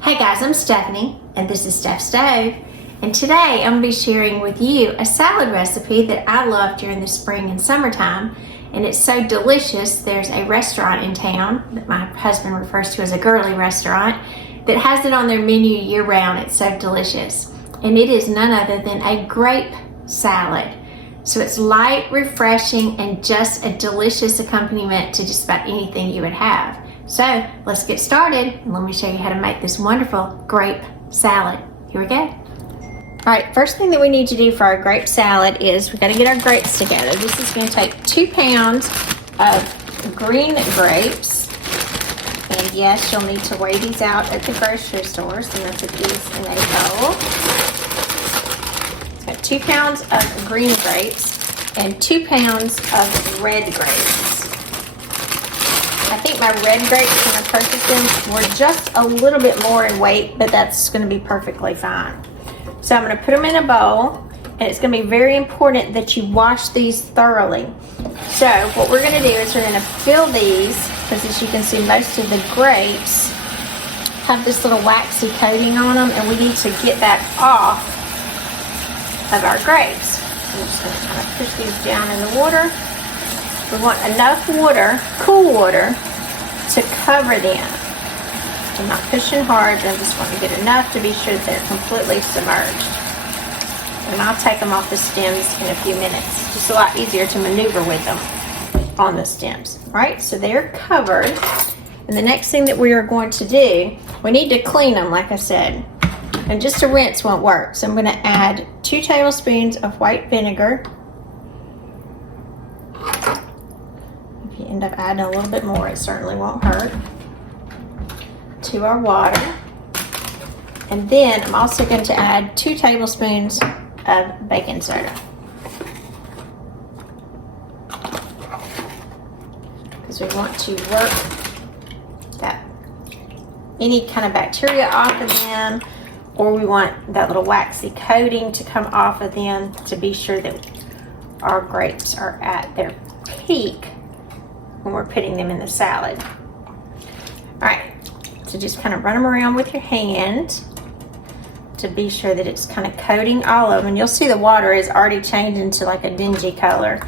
Hey guys, I'm Stephanie, and this is Steph Stove. And today I'm going to be sharing with you a salad recipe that I love during the spring and summertime. And it's so delicious. There's a restaurant in town that my husband refers to as a girly restaurant that has it on their menu year round. It's so delicious. And it is none other than a grape salad. So it's light, refreshing, and just a delicious accompaniment to just about anything you would have. So let's get started, and let me show you how to make this wonderful grape salad. Here we go. All right, first thing that we need to do for our grape salad is we got to get our grapes together. This is going to take 2 pounds of green grapes. And yes, you'll need to weigh these out at the grocery store. So I'm going to put these in a bowl. It's got 2 pounds of green grapes and 2 pounds of red grapes. I think my red grapes, when I purchased them, were just a little bit more in weight, but that's going to be perfectly fine. So I'm going to put them in a bowl, and it's going to be very important that you wash these thoroughly. So what we're going to do is we're going to fill these, because as you can see, most of the grapes have this little waxy coating on them, and we need to get that off of our grapes. I'm just going to kind of push these down in the water. We want enough water, cool water, to cover them. I'm not pushing hard, I just want to get enough to be sure that they're completely submerged. And I'll take them off the stems in a few minutes. Just a lot easier to maneuver with them on the stems. All right, so they're covered. And the next thing that we are going to do, we need to clean them, like I said. And just a rinse won't work. So I'm going to add 2 tablespoons of white vinegar. If you end up adding a little bit more, it certainly won't hurt. To our water. And then I'm also going to add 2 tablespoons of baking soda. Because we want to work that any kind of bacteria off of them, or we want that little waxy coating to come off of them to be sure that our grapes are at their peak when we're putting them in the salad. All right, so just kind of run them around with your hand to be sure that it's kind of coating all of them. And you'll see the water is already changing to like a dingy color,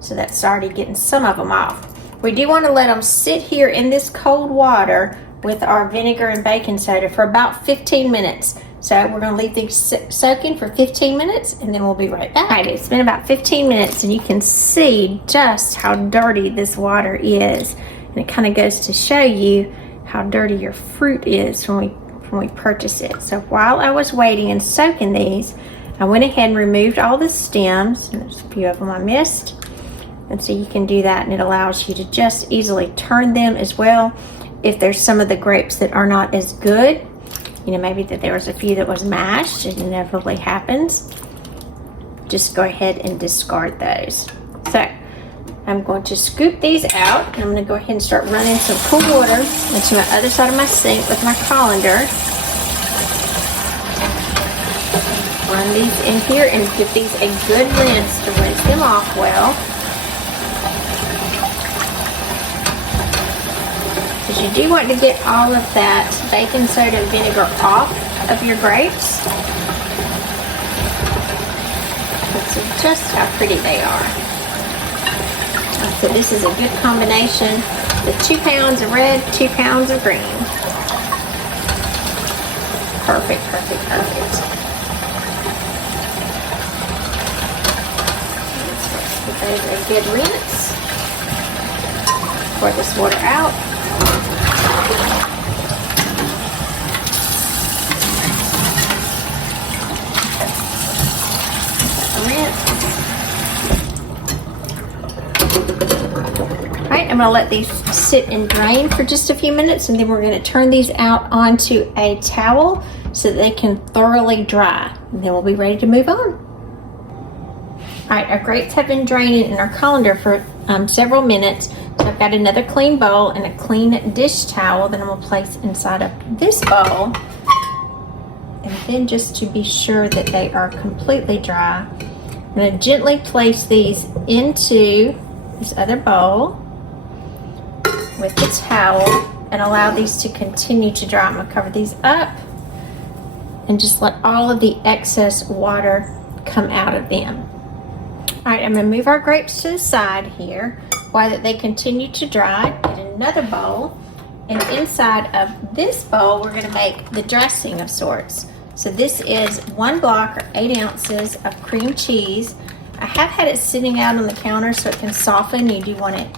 so that's already getting some of them off. We do want to let them sit here in this cold water with our vinegar and baking soda for about 15 minutes. So we're going to leave these soaking for 15 minutes, and then we'll be right back. All right, it's been about 15 minutes, and you can see just how dirty this water is. And it kind of goes to show you how dirty your fruit is when we purchase it. So while I was waiting and soaking these, I went ahead and removed all the stems. And there's a few of them I missed. And so you can do that, and it allows you to just easily turn them as well. If there's some of the grapes that are not as good, you know, maybe that there was a few that was mashed, it inevitably happens, just go ahead and discard those. So I'm going to scoop these out, and I'm going to go ahead and start running some cool water into my other side of my sink with my colander. Run these in here and give these a good rinse to rinse them off well. Because you do want to get all of that baking soda and vinegar off of your grapes. So just how pretty they are. So this is a good combination with 2 pounds of red, 2 pounds of green. Perfect, perfect, perfect. Let's give those a good rinse. Pour this water out. Alright, I'm going to let these sit and drain for just a few minutes, and then we're going to turn these out onto a towel so that they can thoroughly dry, and then we'll be ready to move on. Alright, our grapes have been draining in our colander for several minutes. So I've got another clean bowl and a clean dish towel that I'm going to place inside of this bowl. And then just to be sure that they are completely dry, I'm going to gently place these into this other bowl with the towel and allow these to continue to dry. I'm gonna cover these up and just let all of the excess water come out of them. All right, I'm gonna move our grapes to the side here while they continue to dry. Get another bowl, and inside of this bowl, we're gonna make the dressing of sorts. So this is 1 block or 8 ounces of cream cheese. I have had it sitting out on the counter so it can soften. You do want it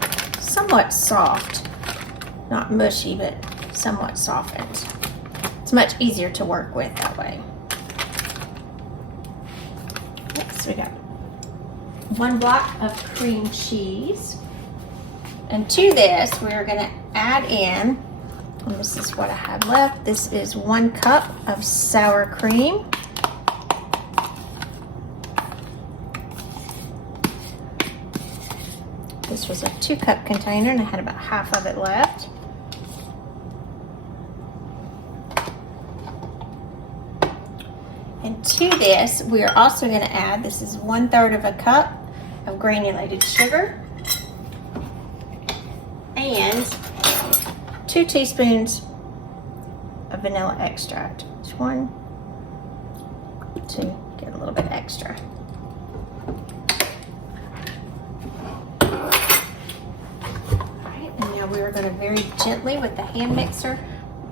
somewhat soft, not mushy, but somewhat softened. It's much easier to work with that way. Next, we got 1 block of cream cheese. And to this, we're gonna add in, and this is what I have left, this is 1 cup of sour cream. This was a 2-cup container and I had about half of it left. And to this, we are also going to add, this is 1/3 of a cup of granulated sugar and 2 teaspoons of vanilla extract. Just 1 to get a little bit extra. We're going to very gently with the hand mixer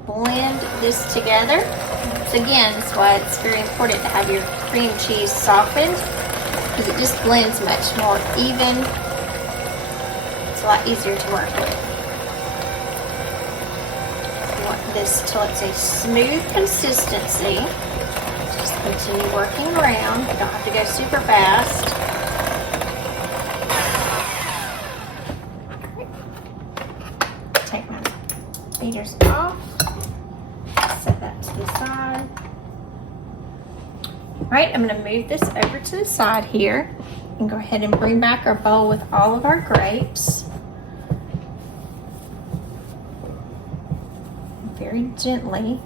blend this together. So again, that's why it's very important to have your cream cheese softened, because it just blends much more even. It's a lot easier to work with. You want this till it's a smooth consistency. Just continue working around. You don't have to go super fast. Beaters off, set that to the side. All right, I'm going to move this over to the side here and go ahead and bring back our bowl with all of our grapes. Very gently,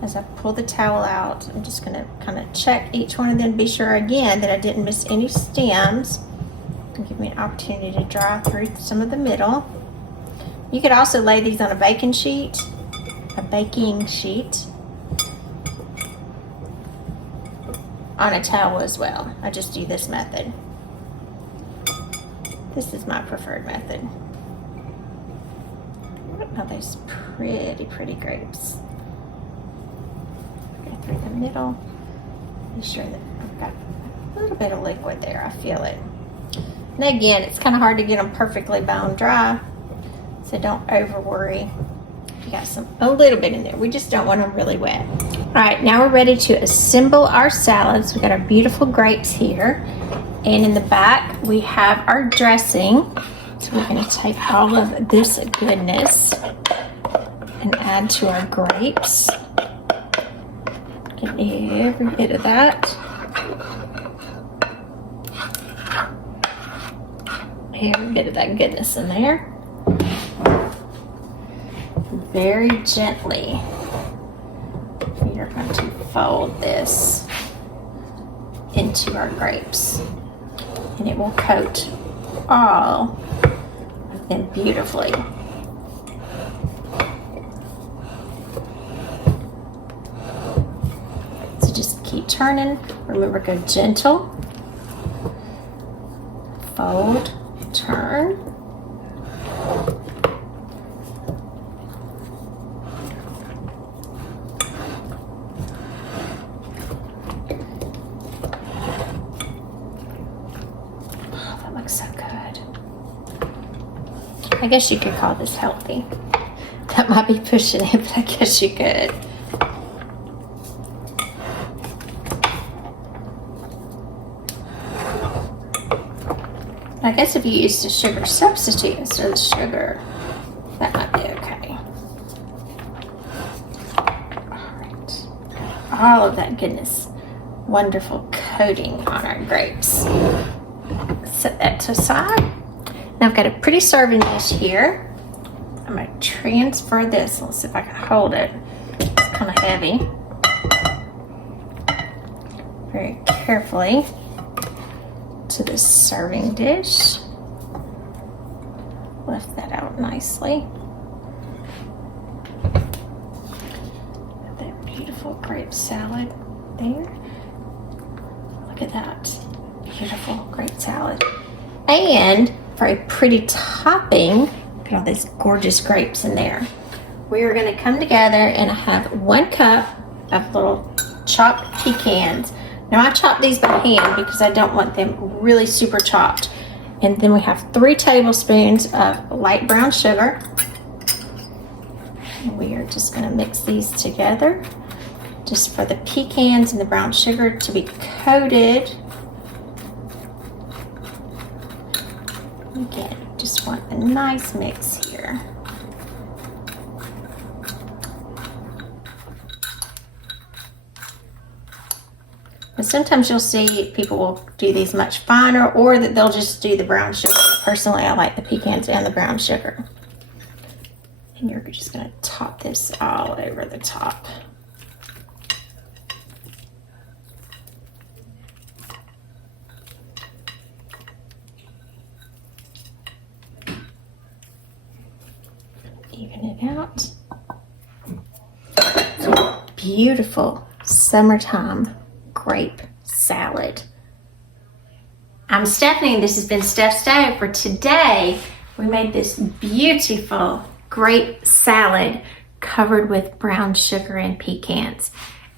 as I pull the towel out, I'm just going to kind of check each one of them, be sure again that I didn't miss any stems, and give me an opportunity to dry through some of the middle. You could also lay these on a baking sheet, on a towel as well. I just do this method. This is my preferred method. Oh, those pretty grapes. Go through the middle. Be sure that I've got a little bit of liquid there. I feel it. And again, it's kind of hard to get them perfectly bone dry. So don't over worry. You got a little bit in there. We just don't want them really wet. All right, now we're ready to assemble our salads. We got our beautiful grapes here. And in the back, we have our dressing. So we're gonna take all of this goodness and add to our grapes. Get every bit of that. Every bit of that goodness in there. Very gently, we are going to fold this into our grapes, and it will coat all of them beautifully. So just keep turning. Remember, go gentle. Fold, turn. So good. I guess you could call this healthy. That might be pushing it, but I guess you could. I guess if you used a sugar substitute instead of sugar, that might be okay. All right. All of that goodness, wonderful coating on our grapes. Set that to the side. Now I've got a pretty serving dish here. I'm going to transfer this. Let's see if I can hold it. It's kind of heavy. Very carefully to this serving dish. Lift that out out nicely. That beautiful grape salad there. Look at that. Beautiful grape salad. And for a pretty topping, look at all these gorgeous grapes in there. We are going to come together and I have 1 cup of little chopped pecans. Now I chop these by hand because I don't want them really super chopped. And then we have 3 tablespoons of light brown sugar. And we are just going to mix these together just for the pecans and the brown sugar to be coated. Again, just want a nice mix here. And sometimes you'll see people will do these much finer, or that they'll just do the brown sugar. Personally, I like the pecans and the brown sugar. And you're just going to top this all over the top. Even it out. Beautiful summertime grape salad. I'm Stephanie and this has been Steph's Stove. For today, we made this beautiful grape salad covered with brown sugar and pecans.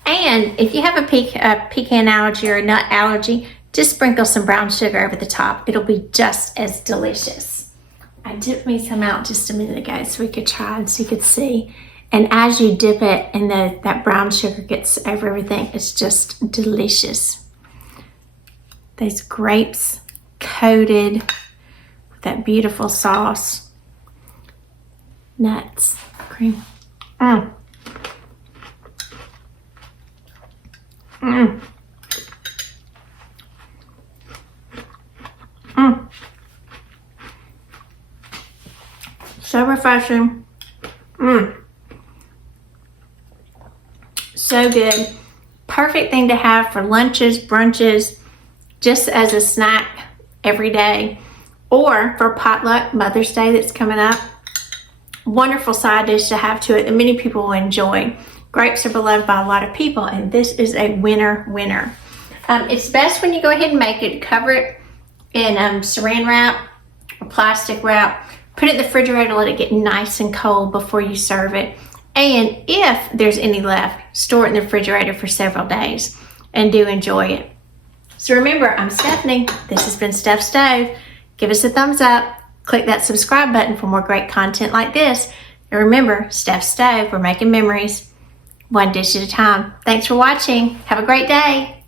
And if you have a pecan allergy or a nut allergy, just sprinkle some brown sugar over the top. It'll be just as delicious. I dipped me some out just a minute ago so we could try and so you could see. And as you dip it and that brown sugar gets over everything, it's just delicious. Those grapes coated with that beautiful sauce. Nuts, cream. Mm. Mm. Mm. So refreshing. Mm. So good. Perfect thing to have for lunches, brunches, just as a snack every day, or for potluck, Mother's Day that's coming up. Wonderful side dish to have to it that many people will enjoy. Grapes are beloved by a lot of people, and this is a winner. It's best when you go ahead and make it, cover it in saran wrap or plastic wrap. Put it in the refrigerator, let it get nice and cold before you serve it. And if there's any left, store it in the refrigerator for several days and do enjoy it. So remember, I'm Stephanie. This has been Steph's Stove. Give us a thumbs up. Click that subscribe button for more great content like this. And remember, Steph's Stove, we're making memories one dish at a time. Thanks for watching. Have a great day.